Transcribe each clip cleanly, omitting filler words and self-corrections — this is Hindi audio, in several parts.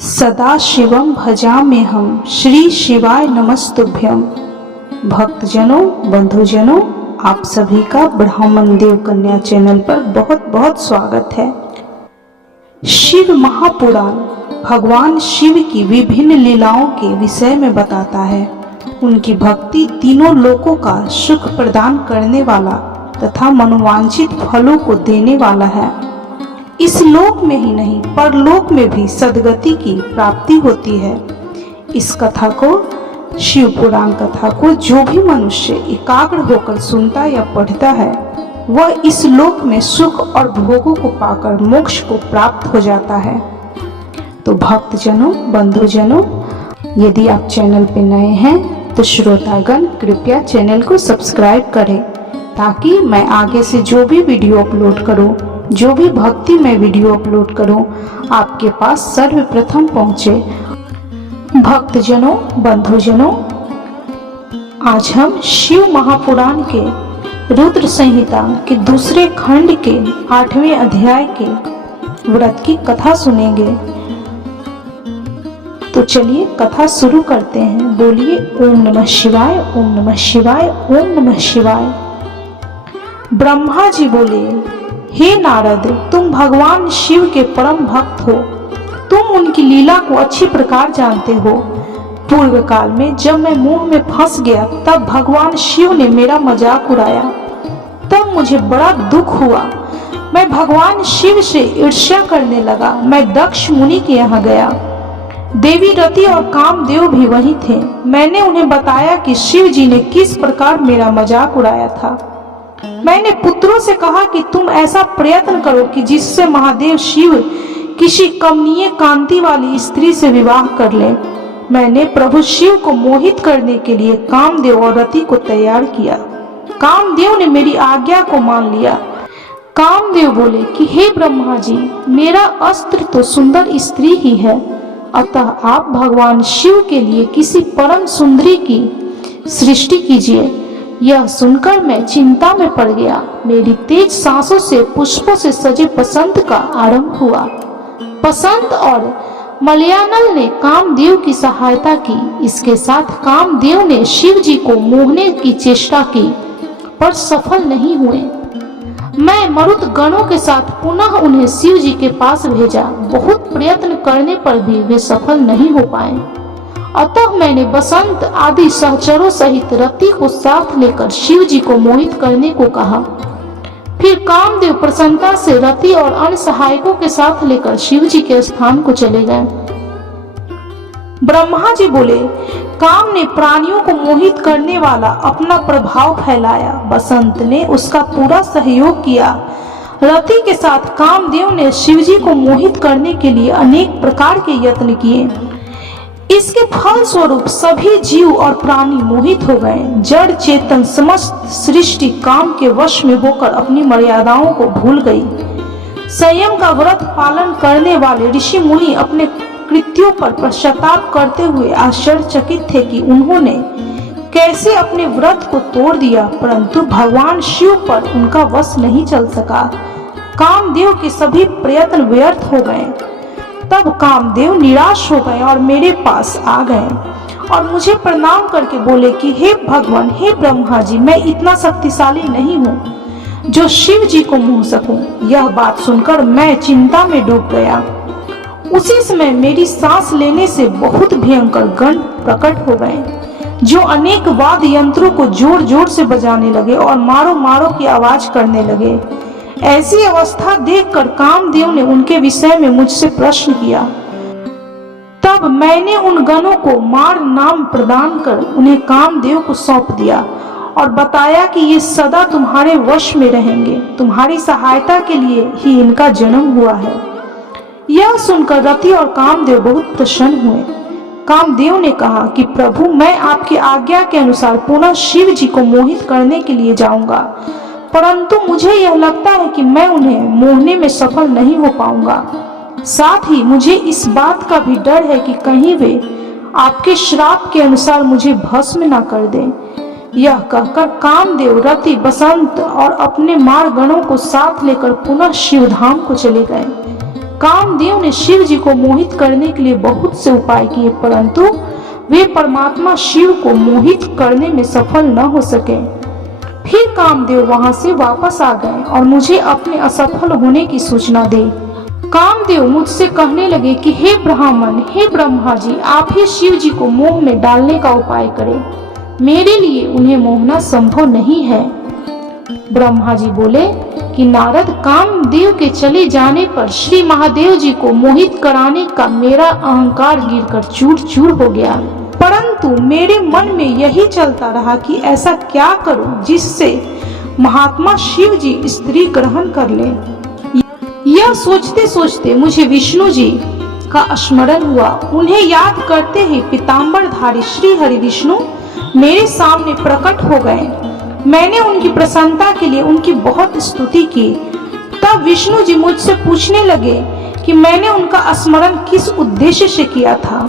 सदा शिवम भजाम्यहम श्री शिवाय नमस्तुभ्यम। भक्तजनों, बंधुजनों, आप सभी का ब्राह्मण देव कन्या चैनल पर बहुत बहुत स्वागत है। शिव महापुराण भगवान शिव की विभिन्न लीलाओं के विषय में बताता है। उनकी भक्ति तीनों लोकों का सुख प्रदान करने वाला तथा मनोवांछित फलों को देने वाला है। इस लोक में ही नहीं परलोक में भी सद्गति की प्राप्ति होती है। इस कथा को, शिव पुराण कथा को जो भी मनुष्य एकाग्र होकर सुनता या पढ़ता है वह इस लोक में सुख और भोगों को पाकर मोक्ष को प्राप्त हो जाता है। तो भक्तजनों, बंधुजनों, यदि आप चैनल पे नए हैं तो श्रोतागण कृपया चैनल को सब्सक्राइब करें ताकि मैं आगे से जो भी वीडियो अपलोड करूं, जो भी भक्ति में वीडियो अपलोड करूं, आपके पास सर्वप्रथम पहुंचे। भक्तजनों, बंधुजनों, आज हम शिव महापुराण के रुद्र संहिता के दूसरे खंड के 8वें अध्याय के व्रत की कथा सुनेंगे। तो चलिए कथा शुरू करते हैं। बोलिए ओम नमः शिवाय, ओम नमः शिवाय, ओम नमः शिवाय। ब्रह्मा जी बोले, हे नारद, तुम भगवान शिव के परम भक्त हो। तुम उनकी लीला को अच्छी प्रकार जानते हो। पूर्व काल में जब मैं मोह में फंस गया तब भगवान शिव ने मेरा मजाक उड़ाया। तब मुझे बड़ा दुख हुआ। मैं भगवान शिव से ईर्ष्या करने लगा। मैं दक्ष मुनि के यहाँ गया। देवी रति और कामदेव भी वहीं थे। मैंने उन्हें बताया कि शिव जी ने किस प्रकार मेरा मजाक उड़ाया था। मैंने पुत्रों से कहा कि तुम ऐसा प्रयत्न करो कि जिससे महादेव शिव किसी कमनीय कांति वाली स्त्री से विवाह कर ले। मैंने प्रभु शिव को मोहित करने के लिए कामदेव और रति को तैयार किया। कामदेव ने मेरी आज्ञा को मान लिया। कामदेव बोले कि हे ब्रह्मा जी, मेरा अस्त्र तो सुंदर स्त्री ही है, अतः आप भगवान शिव के लिए किसी परम सुंदरी की सृष्टि कीजिए। यह सुनकर मैं चिंता में पड़ गया। मेरी तेज सांसों से पुष्पों से सजे बसंत का आरंभ हुआ। बसंत और मलयानल ने कामदेव की सहायता की। इसके साथ कामदेव ने शिव जी को मोहने की चेष्टा की पर सफल नहीं हुए। मैं मरुत गणों के साथ पुनः उन्हें शिव जी के पास भेजा। बहुत प्रयत्न करने पर भी वे सफल नहीं हो पाए। अतः मैंने बसंत आदि सहचरों सहित रति को साथ लेकर शिव जी को मोहित करने को कहा। फिर कामदेव प्रसन्नता से रति और अन्य सहायकों के साथ लेकर शिव जी के स्थान को चले गए। ब्रह्मा जी बोले, काम ने प्राणियों को मोहित करने वाला अपना प्रभाव फैलाया। बसंत ने उसका पूरा सहयोग किया। रति के साथ कामदेव ने शिव जी को मोहित करने के लिए अनेक प्रकार के यत्न किए। इसके फल स्वरूप सभी जीव और प्राणी मोहित हो गए। जड़ चेतन समस्त सृष्टि काम के वश में होकर अपनी मर्यादाओं को भूल गई। संयम का व्रत पालन करने वाले ऋषि मुनि अपने कृत्यों पर पश्चाताप करते हुए आश्चर्यचकित थे कि उन्होंने कैसे अपने व्रत को तोड़ दिया, परंतु भगवान शिव पर उनका वश नहीं चल सका। कामदेव के सभी प्रयत्न व्यर्थ हो गए। तब कामदेव निराश हो गए और मेरे पास आ गए और मुझे प्रणाम करके बोले कि हे भगवान, हे ब्रह्मा जी, मैं इतना शक्तिशाली नहीं हूँ जो शिव जी को मोह सकूं। यह बात सुनकर मैं चिंता में डूब गया। उसी समय मेरी सांस लेने से बहुत भयंकर गण प्रकट हो गए जो अनेक वाद्य यंत्रों को जोर जोर से बजाने लगे और मारो मारो की आवाज करने लगे। ऐसी अवस्था देखकर कामदेव ने उनके विषय में मुझसे प्रश्न किया। तब मैंने उन गणों को मार नाम प्रदान कर उन्हें कामदेव को सौंप दिया और बताया कि ये सदा तुम्हारे वश में रहेंगे। तुम्हारी सहायता के लिए ही इनका जन्म हुआ है। यह सुनकर रति और कामदेव बहुत प्रसन्न हुए। कामदेव ने कहा कि प्रभु, मैं आपकी आज्ञा के अनुसार पुनः शिव जी को मोहित करने के लिए जाऊंगा, परंतु मुझे यह लगता है कि मैं उन्हें मोहने में सफल नहीं हो पाऊंगा। साथ ही मुझे इस बात का भी डर है कि कहीं वे आपके श्राप के अनुसार मुझे भस्म न कर दें। यह कहकर कामदेव रति बसंत और अपने मारगणों को साथ लेकर पुनः शिवधाम को चले गए। कामदेव ने शिव जी को मोहित करने के लिए बहुत से उपाय किए, परंतु वे परमात्मा शिव को मोहित करने में सफल न हो सके। फिर कामदेव वहां से वापस आ गए और मुझे अपने असफल होने की सूचना दी। कामदेव मुझसे कहने लगे कि हे ब्राह्मण, हे ब्रह्मा जी, आप ही शिव जी को मोह में डालने का उपाय करें। मेरे लिए उन्हें मोहना संभव नहीं है। ब्रह्मा जी बोले कि नारद, कामदेव के चले जाने पर श्री महादेव जी को मोहित कराने का मेरा अहंकार गिरकर चूर चूर हो गया, परंतु मेरे मन में यही चलता रहा कि ऐसा क्या करूं जिससे महात्मा शिव जी स्त्री ग्रहण कर ले। यह सोचते सोचते मुझे विष्णु जी का स्मरण हुआ। उन्हें याद करते ही पीताम्बरधारी श्री हरि विष्णु मेरे सामने प्रकट हो गए। मैंने उनकी प्रसन्नता के लिए उनकी बहुत स्तुति की। तब विष्णु जी मुझसे पूछने लगे कि मैंने उनका स्मरण किस उद्देश्य से किया था।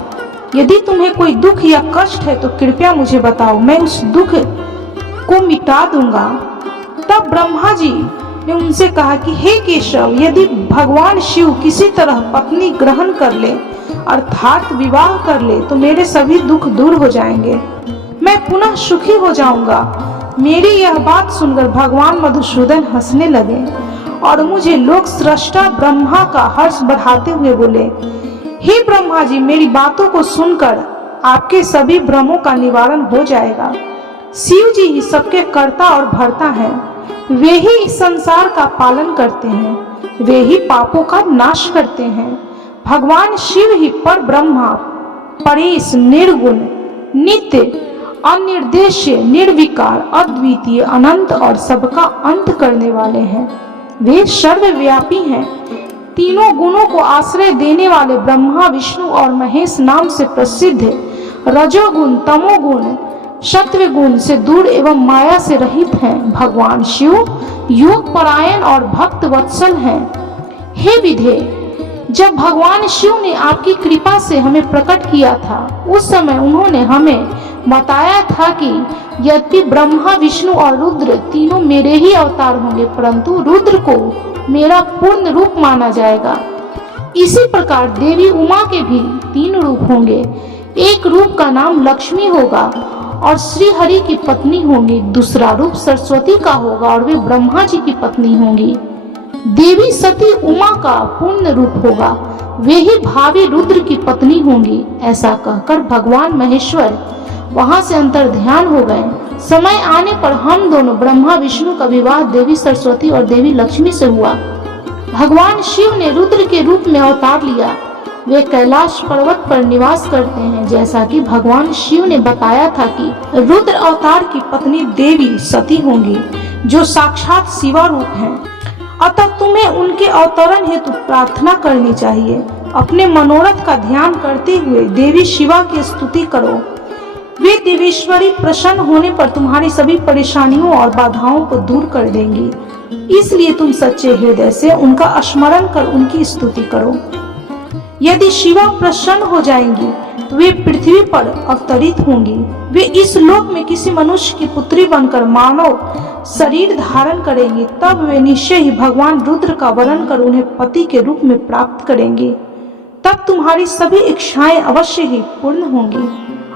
यदि तुम्हें कोई दुख या कष्ट है तो कृपया मुझे बताओ, मैं उस दुख को मिटा दूंगा। तब ब्रह्मा जी ने उनसे कहा कि हे केशव, यदि भगवान शिव किसी तरह पत्नी ग्रहण कर ले अर्थात विवाह कर ले तो मेरे सभी दुख दूर हो जाएंगे, मैं पुनः सुखी हो जाऊंगा। मेरी यह बात सुनकर भगवान मधुसूदन हंसने लगे और मुझे लोक सृष्टा ब्रह्मा का हर्ष बढ़ाते हुए बोले, हे ब्रह्मा जी, मेरी बातों को सुनकर आपके सभी भ्रमों का निवारण हो जाएगा। शिव जी ही सबके कर्ता और भर्ता हैं। वे ही इस संसार का पालन करते हैं, वे ही पापों का नाश करते हैं। भगवान शिव ही पर ब्रह्मा, परेश, निर्गुण, नित्य, अनिर्देश्य, निर्विकार, अद्वितीय, अनंत और सबका अंत करने वाले हैं। वे सर्वव्यापी हैं। तीनों गुणों को आश्रय देने वाले ब्रह्मा, विष्णु और महेश नाम से प्रसिद्ध रजोगुण, तमोगुण, सत्वगुण से दूर एवं माया से रहित हैं। भगवान शिव योग परायण और भक्त वत्सल हैं। हे विधे, जब भगवान शिव ने आपकी कृपा से हमें प्रकट किया था, उस समय उन्होंने हमें बताया था कि यद्यपि ब्रह्मा, विष्णु और रुद्र तीनों मेरे ही अवतार होंगे, परंतु रुद्र को मेरा पूर्ण रूप माना जाएगा। इसी प्रकार देवी उमा के भी 3 रूप होंगे। एक रूप का नाम लक्ष्मी होगा और श्री हरि की पत्नी होंगी, दूसरा रूप सरस्वती का होगा और वे ब्रह्मा जी की पत्नी होंगी। देवी सती उमा का पूर्ण रूप होगा, वे ही भावी रुद्र की पत्नी होंगी। ऐसा कहकर भगवान महेश्वर वहां से अंतर्ध्यान हो गए। समय आने पर हम दोनों ब्रह्मा विष्णु का विवाह देवी सरस्वती और देवी लक्ष्मी से हुआ। भगवान शिव ने रुद्र के रूप में अवतार लिया। वे कैलाश पर्वत पर निवास करते हैं, जैसा कि भगवान शिव ने बताया था कि रुद्र अवतार की पत्नी देवी सती होंगी, जो साक्षात शिवा रूप हैं। अतः तुम्हें उनके अवतरण हेतु प्रार्थना करनी चाहिए। अपने मनोरथ का ध्यान करते हुए देवी शिवा की स्तुति करो। वे देवेश्वरी प्रसन्न होने पर तुम्हारी सभी परेशानियों और बाधाओं को दूर कर देंगी। इसलिए तुम सच्चे हृदय से उनका स्मरण कर उनकी स्तुति करो। यदि शिवा प्रसन्न हो जाएंगी तो वे पृथ्वी पर अवतरित होंगी। वे इस लोक में किसी मनुष्य की पुत्री बनकर मानव शरीर धारण करेंगी। तब वे निश्चय ही भगवान रुद्र का वरण कर उन्हें पति के रूप में प्राप्त करेंगी। तब तुम्हारी सभी इच्छाएं अवश्य ही पूर्ण होंगी।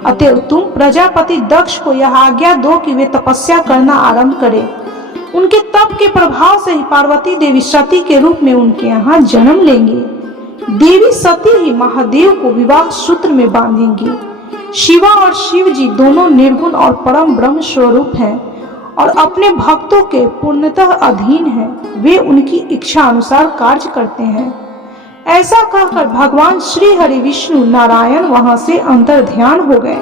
अतएव तुम प्रजापति दक्ष को यह आज्ञा दो कि वे तपस्या करना आरंभ करें। उनके तप के प्रभाव से ही पार्वती देवी सती के रूप में उनके यहाँ जन्म लेंगी। देवी सती ही महादेव को विवाह सूत्र में बांधेंगी। शिवा और शिव जी दोनों निर्गुण और परम ब्रह्म स्वरूप हैं और अपने भक्तों के पूर्णतः अधीन हैं। वे उनकी इच्छा अनुसार कार्य करते हैं। ऐसा कहकर भगवान श्री हरि विष्णु नारायण वहां से अंतर्ध्यान हो गए।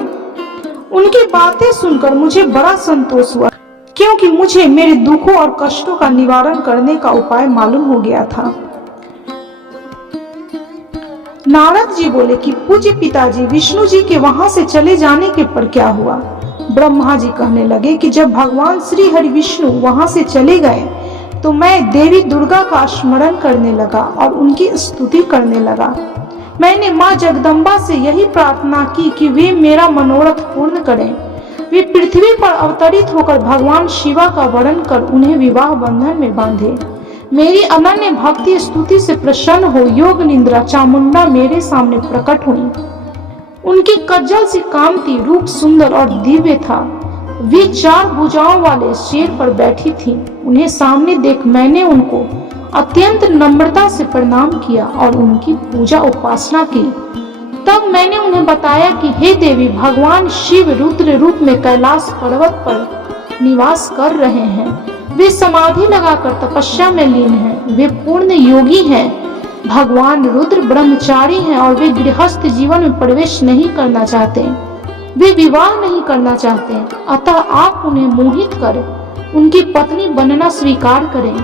उनकी बातें सुनकर मुझे बड़ा संतोष हुआ, क्योंकि मुझे मेरे दुखों और कष्टों का निवारण करने का उपाय मालूम हो गया था। नारद जी बोले कि पूज्य पिताजी, विष्णु जी के वहां से चले जाने के पर क्या हुआ। ब्रह्मा जी कहने लगे कि जब भगवान श्री हरि विष्णु वहां से चले गए तो मैं देवी दुर्गा का स्मरण करने लगा और उनकी स्तुति करने लगा। मैंने माँ जगदम्बा से यही प्रार्थना की कि वे मेरा मनोरथ पूर्ण करें। वे पृथ्वी पर अवतरित होकर भगवान शिवा का वर्णन कर उन्हें विवाह बंधन में बांधे। मेरी अनन्य भक्ति स्तुति से प्रसन्न हो योग निद्रा चामुंडा मेरे सामने प्रकट हुई। उनकी कज्जल सी कांति रूप सुंदर और दिव्य था। वे 4 भुजाओं वाले शेर पर बैठी थीं। उन्हें सामने देख मैंने उनको अत्यंत नम्रता से प्रणाम किया और उनकी पूजा उपासना की। तब मैंने उन्हें बताया कि हे देवी, भगवान शिव रुद्र रूप में कैलाश पर्वत पर निवास कर रहे हैं। वे समाधि लगाकर तपस्या में लीन हैं। वे पूर्ण योगी हैं। भगवान रुद्र ब्रह्मचारी हैं और वे गृहस्थ जीवन में प्रवेश नहीं करना चाहते। वे विवाह नहीं करना चाहते। अतः आप उन्हें मोहित कर उनकी पत्नी बनना स्वीकार करें।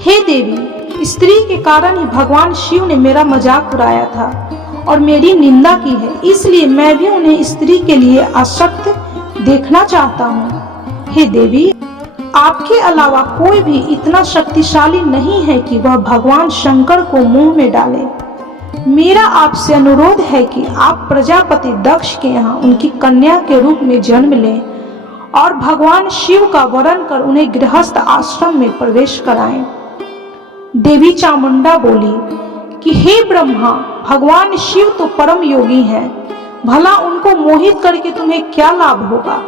हे देवी, स्त्री के कारण ही भगवान शिव ने मेरा मजाक उड़ाया था और मेरी निंदा की है, इसलिए मैं भी उन्हें स्त्री के लिए आसक्त देखना चाहता हूँ। हे देवी, आपके अलावा कोई भी इतना शक्तिशाली नहीं है कि वह भगवान शंकर को मुंह में डाले। मेरा आपसे अनुरोध है कि आप प्रजापति दक्ष के यहाँ उनकी कन्या के रूप में जन्म लें और भगवान शिव का वरण कर उन्हें गृहस्थ आश्रम में प्रवेश कराएं। देवी चामुंडा बोली कि हे ब्रह्मा, भगवान शिव तो परम योगी हैं। भला उनको मोहित करके तुम्हें क्या लाभ होगा?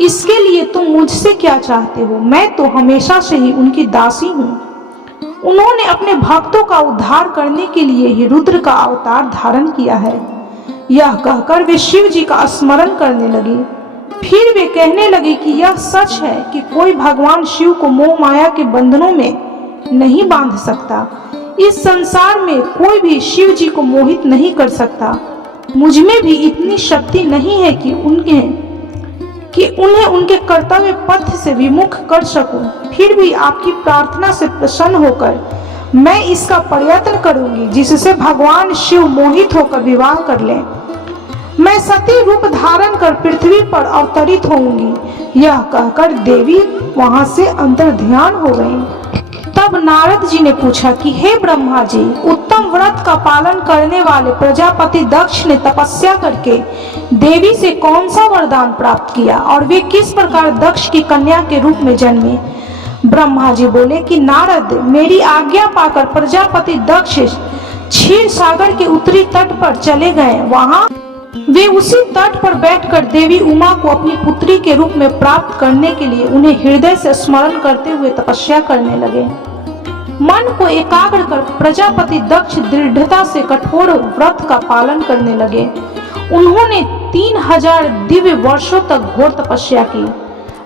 इसके लिए तुम मुझसे क्या चाहते हो? मैं तो हमेशा से ही उनकी दासी हूँ। उन्होंने अपने भक्तों का उद्धार करने के लिए ही रुद्र का अवतार धारण किया है। यह कहकर वे शिव जी का स्मरण करने लगी। फिर वे कहने लगे कि यह सच है कि कोई भगवान शिव को मोह माया के बंधनों में नहीं बांध सकता। इस संसार में कोई भी शिव जी को मोहित नहीं कर सकता। मुझ में भी इतनी शक्ति नहीं है कि उन्हें उनके कर्तव्य पथ से विमुख कर सकूं। फिर भी आपकी प्रार्थना से प्रसन्न होकर मैं इसका प्रयत्न करूंगी जिससे भगवान शिव मोहित होकर विवाह कर लें। मैं सती रूप धारण कर पृथ्वी पर अवतरित होंगी। यह कहकर देवी वहां से अंतर्ध्यान हो गईं। तब नारद जी ने पूछा कि हे ब्रह्मा जी, उत्तम व्रत का पालन करने वाले प्रजापति दक्ष ने तपस्या करके देवी से कौन सा वरदान प्राप्त किया और वे किस प्रकार दक्ष की कन्या के रूप में जन्मे? ब्रह्मा जी बोले कि नारद, मेरी आज्ञा पाकर प्रजापति दक्ष क्षीर सागर के उत्तरी तट पर चले गए। वहां वे उसी तट पर बैठकर देवी उमा को अपनी पुत्री के रूप में प्राप्त करने के लिए उन्हें हृदय से स्मरण करते हुए तपस्या करने लगे। मन को एकाग्र कर प्रजापति दक्ष दृढ़ता से कठोर व्रत का पालन करने लगे। उन्होंने 3000 दिव्य वर्षों तक घोर तपस्या की।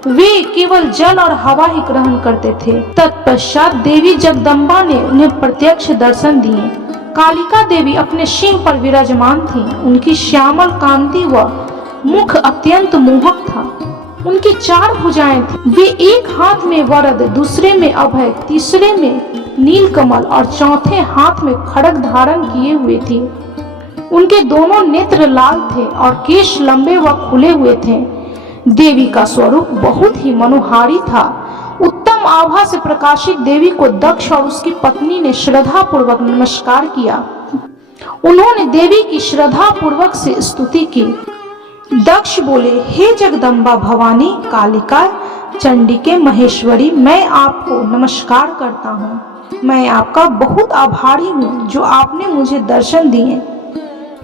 वे केवल जल और हवा ही ग्रहण करते थे। तत्पश्चात देवी जगदम्बा ने उन्हें प्रत्यक्ष दर्शन दिए। कालिका देवी अपने सिंह पर विराजमान थी। उनकी श्यामल कांति व मुख अत्यंत मोहक था। उनकी 4 भुजाएं थी। वे एक हाथ में वरद, दूसरे में अभय, तीसरे में नीलकमल और चौथे हाथ में खड्ग धारण किए हुए थी। उनके दोनों नेत्र लाल थे और केश लंबे व खुले हुए थे। देवी का स्वरूप बहुत ही मनोहारी था। उत्तम आभा से प्रकाशित देवी को दक्ष और उसकी पत्नी ने श्रद्धा पूर्वक नमस्कार किया। उन्होंने देवी की श्रद्धा पूर्वक से स्तुति की। दक्ष बोले, हे जगदम्बा भवानी, कालिका, चंडिके, महेश्वरी, मैं आपको नमस्कार करता हूँ। मैं आपका बहुत आभारी हूँ जो आपने मुझे दर्शन दिए।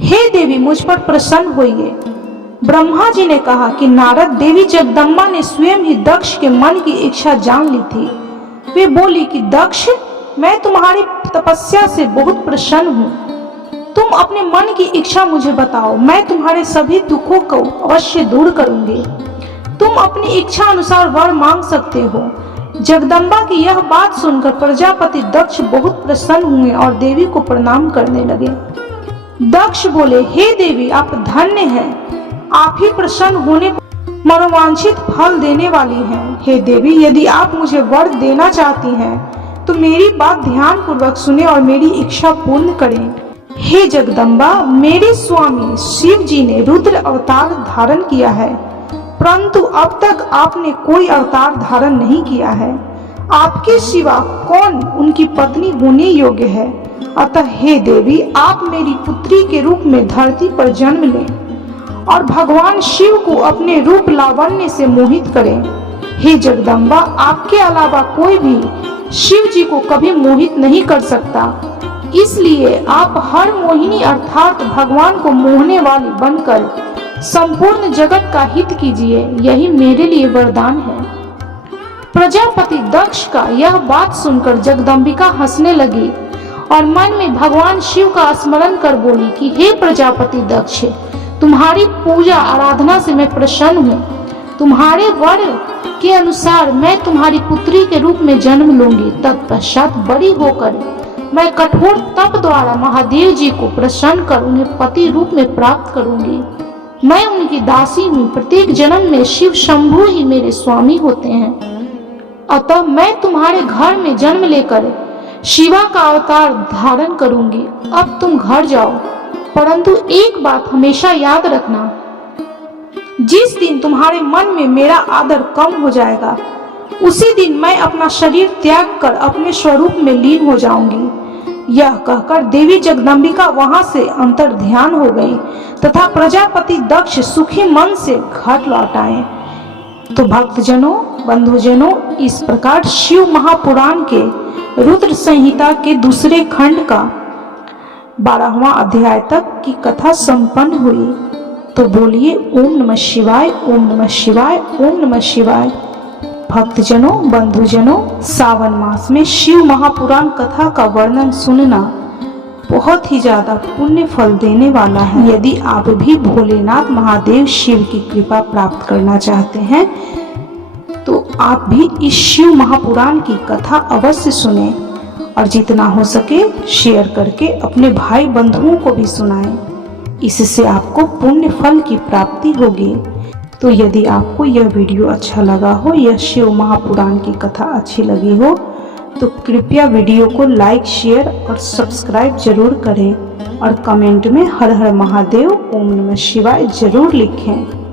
हे देवी, मुझ पर प्रसन्न होइए। ब्रह्मा जी ने कहा कि नारद, देवी जगदम्बा ने स्वयं ही दक्ष के मन की इच्छा जान ली थी। वे बोली कि दक्ष, मैं तुम्हारी तपस्या से बहुत प्रसन्न हूँ। तुम अपने मन की इच्छा मुझे बताओ, मैं तुम्हारे सभी दुखों को अवश्य दूर करूंगी। तुम अपनी इच्छा अनुसार वर मांग सकते हो। जगदम्बा की यह बात सुनकर प्रजापति दक्ष बहुत प्रसन्न हुए और देवी को प्रणाम करने लगे। दक्ष बोले, हे देवी, आप धन्य हैं। आप ही प्रसन्न होने पर मनोवांछित फल देने वाली हैं। हे देवी, यदि आप मुझे वर देना चाहती हैं तो मेरी बात ध्यान पूर्वक सुने और मेरी इच्छा पूर्ण करें। हे जगदम्बा, मेरे स्वामी शिव जी ने रुद्र अवतार धारण किया है, परंतु अब तक आपने कोई अवतार धारण नहीं किया है। आपके सिवा कौन उनकी पत्नी होने योग्य है? अतः हे देवी, आप मेरी पुत्री के रूप में धरती पर जन्म लें और भगवान शिव को अपने रूप लावण्य से मोहित करें। हे जगदम्बा, आपके अलावा कोई भी शिव जी को कभी मोहित नहीं कर सकता, इसलिए आप हर मोहिनी अर्थात भगवान को मोहने वाली बनकर संपूर्ण जगत का हित कीजिए, यही मेरे लिए वरदान है। प्रजापति दक्ष का यह बात सुनकर जगदम्बिका हंसने लगी और मन में भगवान शिव का स्मरण कर बोली कि हे प्रजापति दक्ष, तुम्हारी पूजा आराधना से मैं प्रसन्न हूँ। तुम्हारे वर के अनुसार मैं तुम्हारी पुत्री के रूप में जन्म लूंगी। तत्पश्चात बड़ी होकर मैं कठोर तप द्वारा महादेव जी को प्रसन्न कर उन्हें पति रूप में प्राप्त करूंगी। मैं उनकी दासी हूँ। प्रत्येक जन्म में शिव शंभु ही मेरे स्वामी होते हैं। अतः मैं तुम्हारे घर में जन्म लेकर शिवा का अवतार धारण करूंगी। अब तुम घर जाओ, परंतु एक बात हमेशा याद रखना, जिस दिन तुम्हारे मन में मेरा आदर कम हो जाएगा, उसी दिन मैं अपना शरीर त्याग कर अपने स्वरूप में लीन हो जाऊंगी। यह कहकर देवी जगदम्बिका वहां से अंतर ध्यान हो गई तथा प्रजापति दक्ष सुखी मन से घर लौट आए। तो भक्तजनों, बंधुजनों, इस प्रकार शिव महापुराण के रुद्र संहिता के दूसरे खंड का 12वां अध्याय तक की कथा संपन्न हुई। तो बोलिए ओम नमः शिवाय, ओम नमः शिवाय, ओम नमः शिवाय। भक्तजनों, बंधुजनों, सावन मास में शिव महापुराण कथा का वर्णन सुनना बहुत ही ज्यादा पुण्य फल देने वाला है। यदि आप भी भोलेनाथ महादेव शिव की कृपा प्राप्त करना चाहते हैं तो आप भी इस शिव महापुराण की कथा अवश्य सुने और जितना हो सके शेयर करके अपने भाई बंधुओं को भी सुनाएं। इससे आपको पुण्य फल की प्राप्ति होगी। तो यदि आपको यह वीडियो अच्छा लगा हो, यह शिव महापुराण की कथा अच्छी लगी हो, तो कृपया वीडियो को लाइक, शेयर और सब्सक्राइब जरूर करें और कमेंट में हर हर महादेव, ओम नमः शिवाय जरूर लिखें।